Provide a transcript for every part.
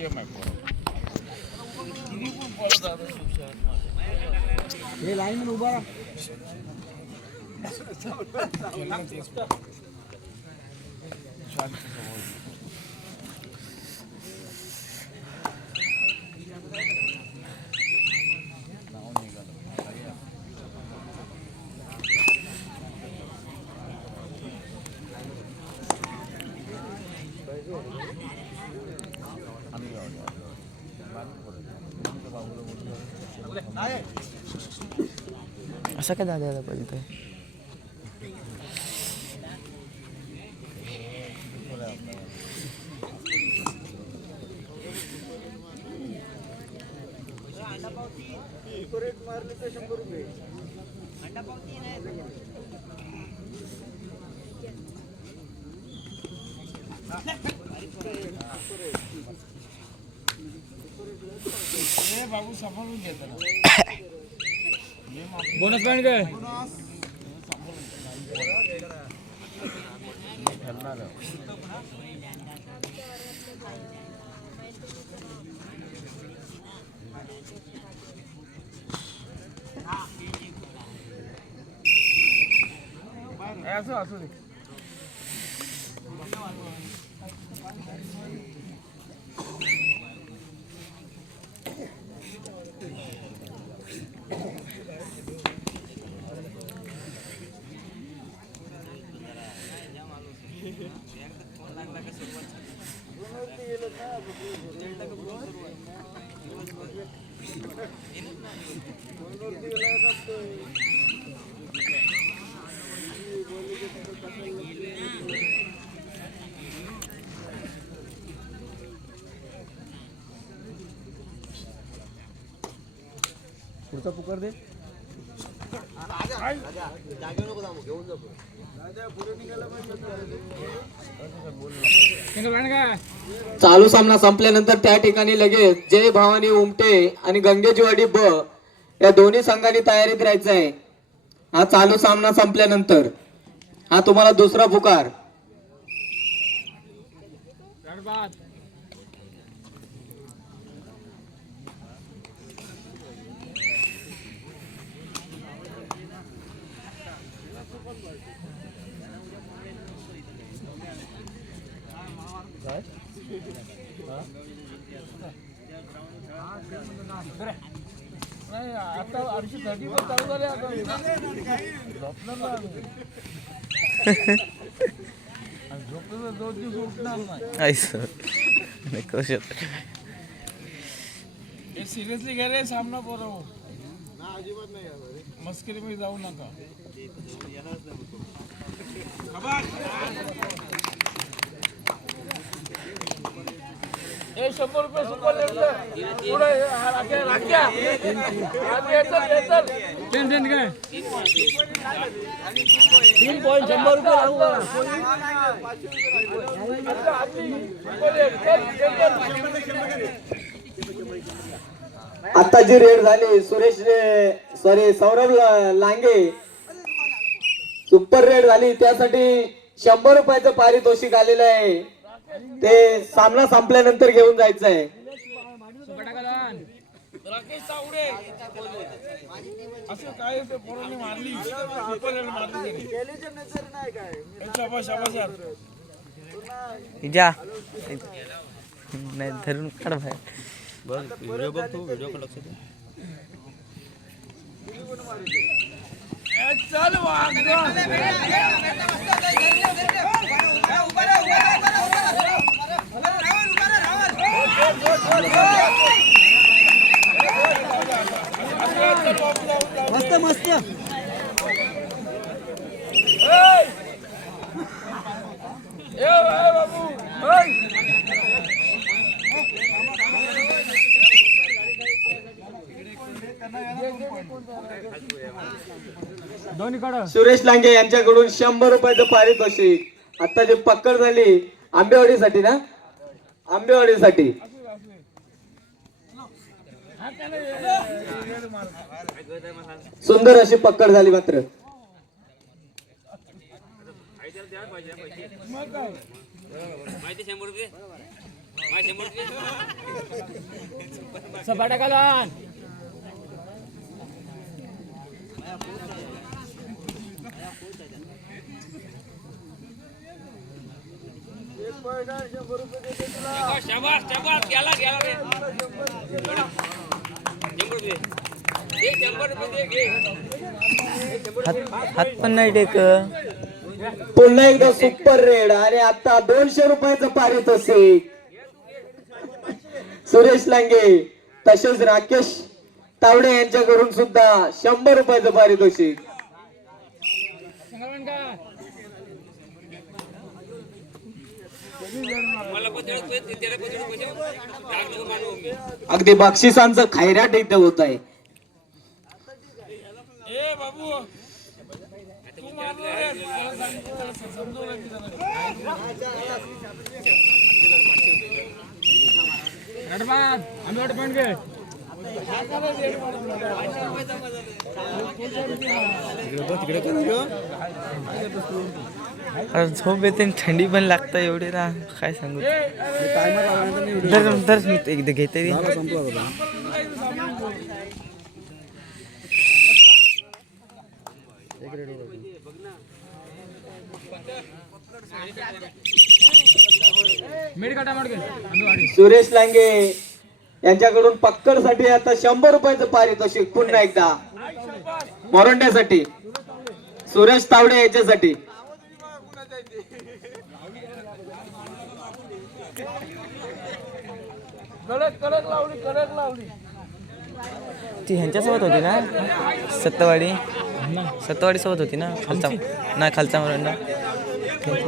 Game आहे हे line उभा असं काय झालं पाहिजे ते बाबू सांभाळून घेत बोनस पॉइंट काय असं असू दे पुढचा पुकार दे चालू सामना संपल्यानंतर त्या ठिकाणी लगेच जय भवानी उमटे आणि गंगेजवाडी ब या दोन्ही संघांनी तयारीत राहायचं आहे. हा चालू सामना संपल्यानंतर हा तुम्हाला दुसरा पुकार. नाही आता 830 वर चालू झाले आता झोपलं 2 दिवस उठणार नाही सिरियसली घे रे सामना बरोबर अजिबात नाही मस्करी मध्ये जाऊ नका ₹100 सुपर पुढे राख्या टेन्शन काय 3 पॉइंट 100 रुपये आता जी रेड झाली सौरभ लांगे सुपर रेड झाली त्यासाठी 100 रुपयाचं पारितोषिक आलेलं आहे. ते सामना संपल्यानंतर घेऊन जायचं आहे. राकेश तावडे असं काय ते पोरांनी मारली सुपर मारली शाबाश शाबाश यार जा नाही धरून काढ बाहेर बस व्हिडिओ बघ तू व्हिडिओ कडे लक्ष दे चल वाघ मस्त मस्त बाबू सुरेश लांगे यांच्याकडून 100 रुपयाचं पारितोषिक. आता जे पकड झाली आंबेवाडीसाठी ना आंबेवाडीसाठी सुंदर अशी पकड झाली मात्र सपाटा कालान हात पण नाही टेक. पुन्हा एकदा सुपर रेड आणि आता 200 रुपयाचं पारितोषिक सुरेश लांगे तसेच राकेश तावडे यांच्याकडून सुद्धा 100 रुपयाचं पारितोषिक. अगदी बक्षिसांचं खैराट इथे होत आहे. ए बाबू तू मारलं रे. मला सांगितलं त्याला समजवलं की जरा. गडबाद आम्ही वाट पण घे अरे झोप येते आणि थंडी पण लागतं एवढी ना काय सांगू. दर एकदा घेते रे. मेड काटा मार घे सुरेश लांगे यांच्याकडून पक्कडसाठी आता 100 रुपयाचं पारितोषिक पुन्हा एकदा मोरंड्यासाठी सुरेश तावडे याच्यासाठी. कडक लावली. ती ह्यांच्यासोबत होती ना सत्तवाडी सोबत होती ना. खालचा मोरंडा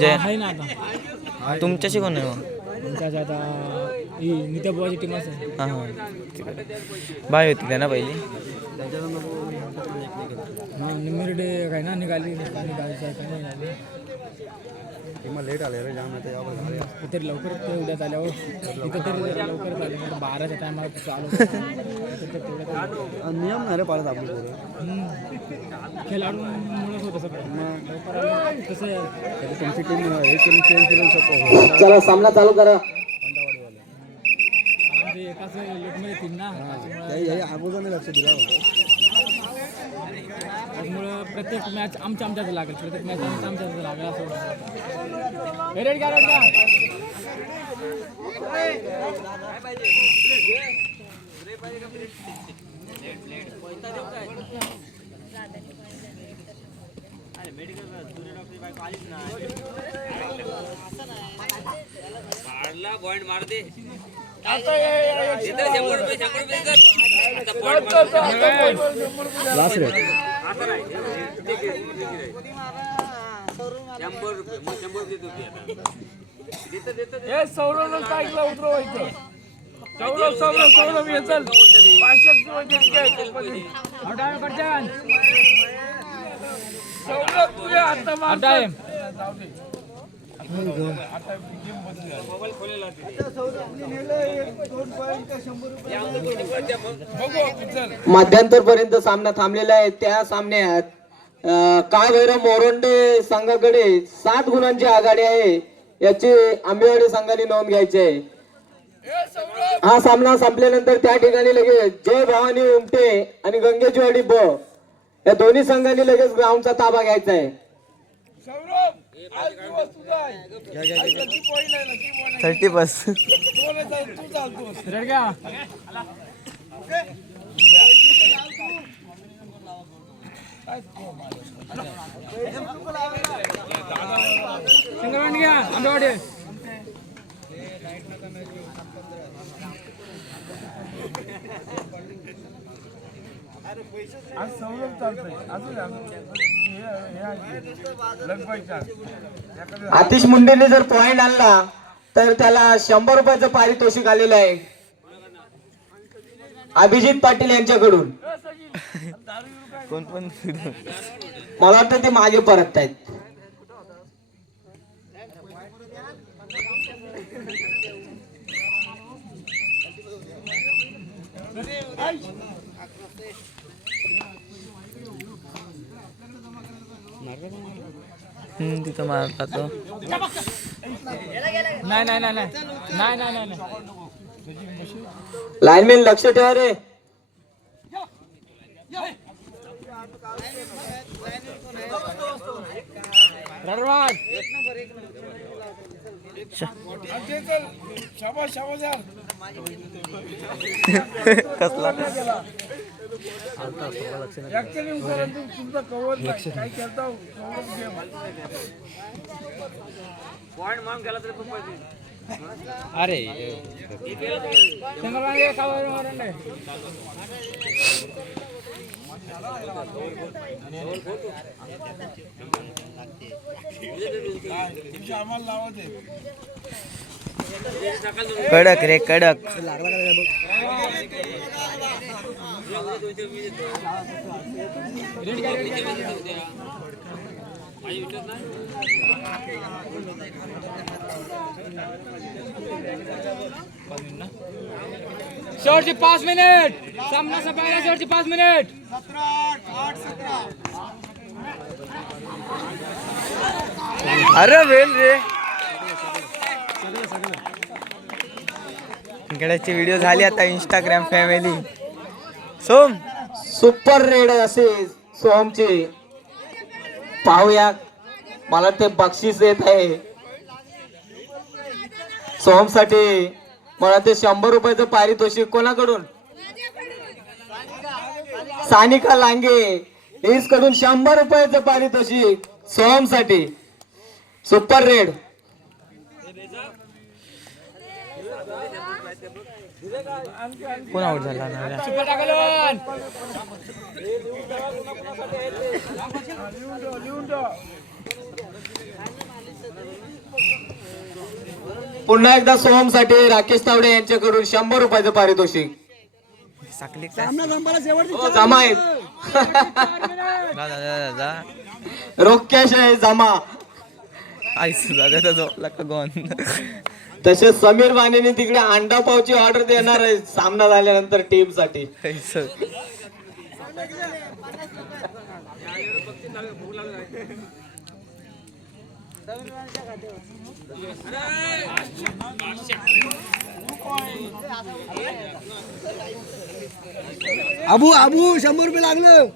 जय आहे ना आता तुमच्याशी कोण आहे मग. तुमच्या आता ही नित्या बुवाची टीम असेल. हां हां बाय होती त्यांना पहिली. हां निमिरडे काय ना निघाली लेट आले रे जाम तरी लवकर ते उद्यात आल्यावर इथं तरी जरा लवकर आले 12च्या टायमाला चालू नियम नाही रे पाळत आपली खेळाडूमुळेच होतं सगळं लवकर आलं कसं आहे तुमची टीम चेंज करू शकतो. चला सामना चालू करा. आमचे एकाच लेटमध्ये टीम ना अगोदर नाही लक्ष दिला. त्यामुळं प्रत्येक मॅच आमच्याच लागेल. प्रत्येक मॅच आमच्याच लागेल असं रेड करा का. पॉइंट मार दे. लास्ट रे सौरव टाईकला उतरवायचं. सौरव ये चल. 500 सौरव तुझ्या आता मार. मध्यंतर पर्यंत सामना थांबलेला आहे. त्या सामन्यात काळभैरव मोरोंडे संघाकडे 7 गुणांची आघाडी आहे. याची आंबेवाडी संघाने नोंद घ्यायची आहे. हा सामना संपल्यानंतर त्या ठिकाणी लगेच जय भवानी उमटे आणि गंगेजवाडी ब या दोन्ही संघांनी लगेच ग्राउंडचा ताबा घ्यायचा आहे. आज दिवस तुझा आहे. आज लकी पॉइंट आहे, लकी पॉइंट आहे. 30 बस. तू चालतोस. रेड घ्या. संगमंड घ्या आंबेवाडी. आज सौरभ चालतंय. अजून आतिश मुंडेने जर पॉइंट आणला तर त्याला 100 रुपयाचं पारितोषिक आलेलं आहे अभिजित पाटील यांच्याकडून. कोण पण मला वाटतं ते मागे परत आहेत. तिथं मारला तो. नाही नाही नाही नाही नाही नाही नाही नाही. लाईनमॅन लक्ष ठेवा रे. रडवाड. आणि ते चल. शाबास शाबास यार. कसला Actually, तुमचा कव्हर नाही काय करता अरे सिंगल वांगे खावा मारंडे. तुमच्या आम्हाला लावत आहे. कडक रे कडक. शेवटची 5 मिनिट. सामना संपायला शेवटची 5 मिनिट. अरे वेल रे. गड्याची व्हिडिओ झाली आता इंस्टाग्राम फॅमिली. सोम सुपर रेड असे सोमचे पाहूया. मला ते बक्षीस येत आहे सोम साठी. मला ते 100 रुपयाचं पारितोषिक कोणाकडून? सानिका लांगे हिज कडून 100 रुपयाचं पारितोषिक सोम साठी. Super red. कोण आउट झाला ना? सुपर टाकलन. पुन्हा एकदा सोम साठी राकेश तावडे यांच्याकडून 100 रुपयाचं पारितोषिक. साकली जमा आहेत. जा रोक्याशाही जमा. आईस दादा झोपला का गोन. तसेच समीर वाणीने तिकडे अंडा पावची ऑर्डर देणार आहे सामना झाल्यानंतर टीम साठी. आबू आबू 100 रुपये लागलं.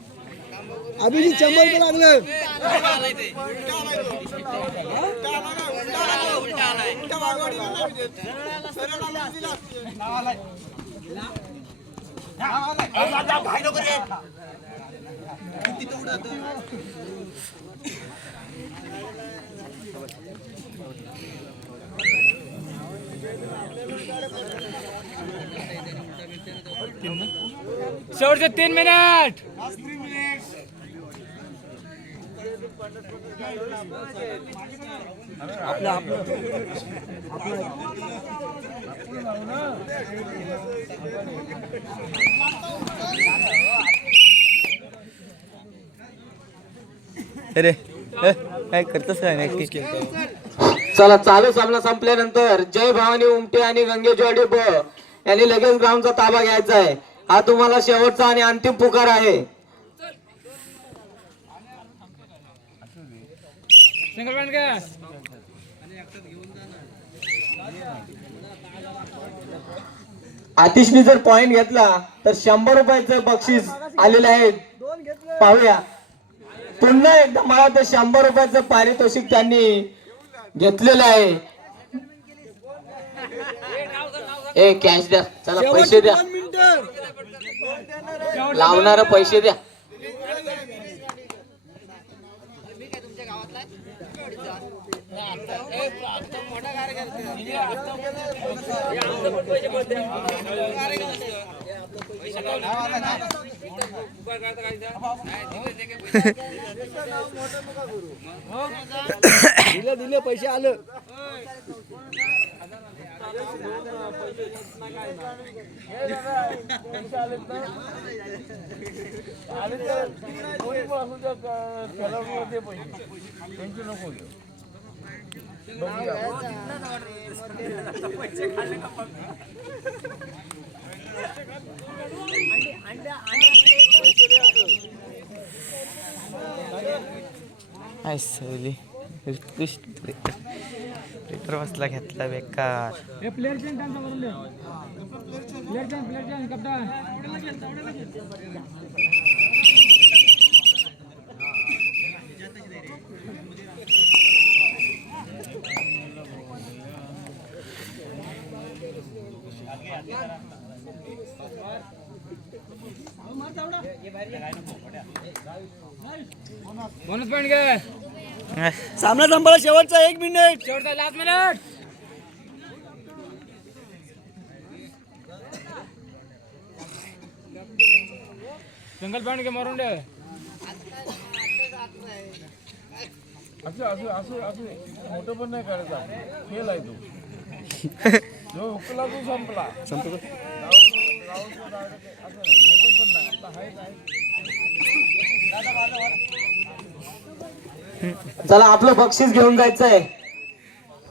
अभिजित 100 रुपये लागलं. शेवटचे 3 मिनिट. अरे काय करतोस काय नक्की. चला चालू सामना संपल्यानंतर जय भवानी उमटे आणि गंगेजवाडी ब यांनी लगेच ग्राउंडचा ताबा घ्यायचा आहे. हा तुम्हाला शेवटचा आणि अंतिम पुकार आहे. सिंगल पॉइंट का? आतिशने जर पॉइंट घेतला तर 100 रुपयाचं बक्षीस आलेलं आहे. पाहूया पुन्हा एकदा. मला ते 100 रुपयाचं पारितोषिक त्यांनी घेतलेलं आहे. ए कॅश द्या. चला पैसे द्या. लावणार पैसे द्या. दिले पैसे आलं. आईस उत्कृष्ट लेटर बसला घेतला बेकार. हे प्लेअर चेंज त्यांचा करून दे. प्लेअर चेंज कप्तान. बोनस पॉइंट घे. सामना संपला शेवटचा 1 मिनिट. शेवटचा लास्ट मिनिट. सिंगल पॉइंट घे मारून दे. असं मोठं पण नाही करायचा खेळ आहे तो जो हुकला तो संपला मोठं पण नाही आपला हाय. चला आपलं बक्षीस घेऊन जायचं आहे.